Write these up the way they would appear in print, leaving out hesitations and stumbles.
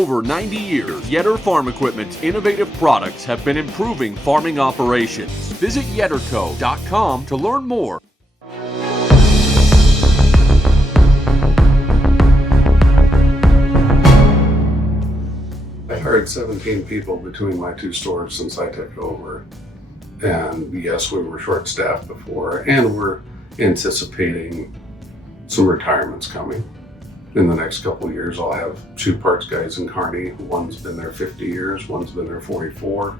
over 90 years, Yetter Farm Equipment's innovative products have been improving farming operations. Visit yetterco.com to learn more. I hired 17 people between my two stores since I took over. And yes, we were short-staffed before, and we're anticipating some retirements coming. In the next couple of years, I'll have 2 parts guys in Kearney. One's been there 50 years, one's been there 44,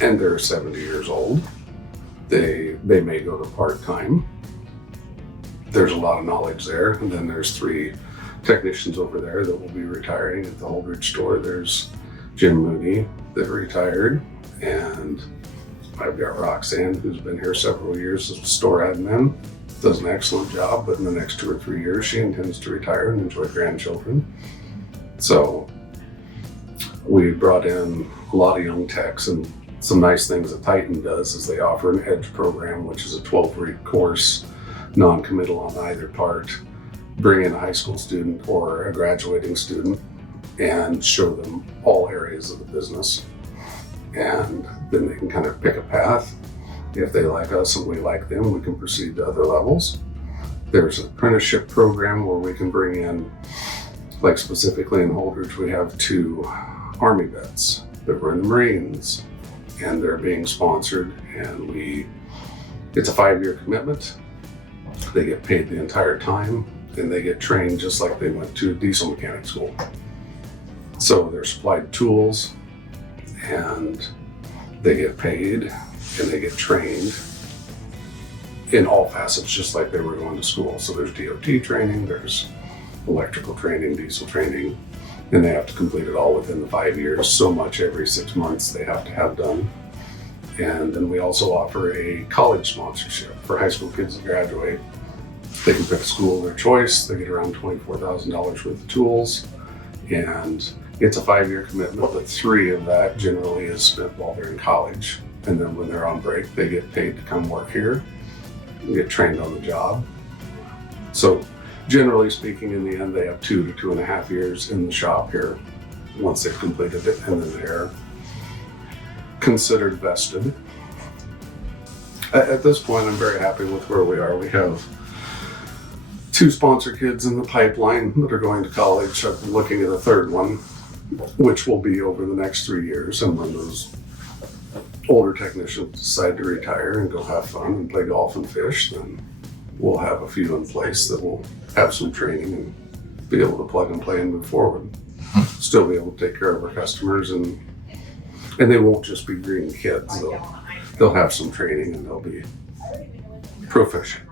and they're 70 years old. They may go to part-time. There's a lot of knowledge there. And then there's 3 technicians over there that will be retiring at the Holdrege store. There's Jim Mooney that retired, and I've got Roxanne, who's been here several years as a store admin. Does an excellent job, but in the next 2 or 3 years, she intends to retire and enjoy grandchildren. So we brought in a lot of young techs, and some nice things that Titan does is they offer an EDGE program, which is a 12-week course, non-committal on either part. Bring in a high school student or a graduating student and show them all areas of the business. And then they can kind of pick a path. If they like us and we like them, we can proceed to other levels. There's an apprenticeship program where we can bring in, like specifically in Holdrege, we have 2 Army vets that were in the Marines, and they're being sponsored, and it's a 5-year commitment. They get paid the entire time, and they get trained just like they went to diesel mechanic school. So they're supplied tools, and they get paid, and they get trained in all facets, just like they were going to school. So there's DOT training, there's electrical training, diesel training, and they have to complete it all within the 5 years. So much every 6 months they have to have done. And then we also offer a college sponsorship for high school kids that graduate. They can pick a school of their choice. They get around $24,000 worth of tools, and it's a 5-year commitment, but 3 of that generally is spent while they're in college. And then when they're on break, they get paid to come work here and get trained on the job. So generally speaking, in the end, they have 2 to 2.5 years in the shop here once they've completed it, and then they're considered vested. At this point, I'm very happy with where we are. We have 2 sponsor kids in the pipeline that are going to college. I've been looking at a 3rd one, which will be over the next 3 years. And when those older technicians decide to retire and go have fun and play golf and fish, then we'll have a few in place that will have some training and be able to plug and play and move forward. Still be able to take care of our customers, and they won't just be green kids. They'll have some training and they'll be proficient.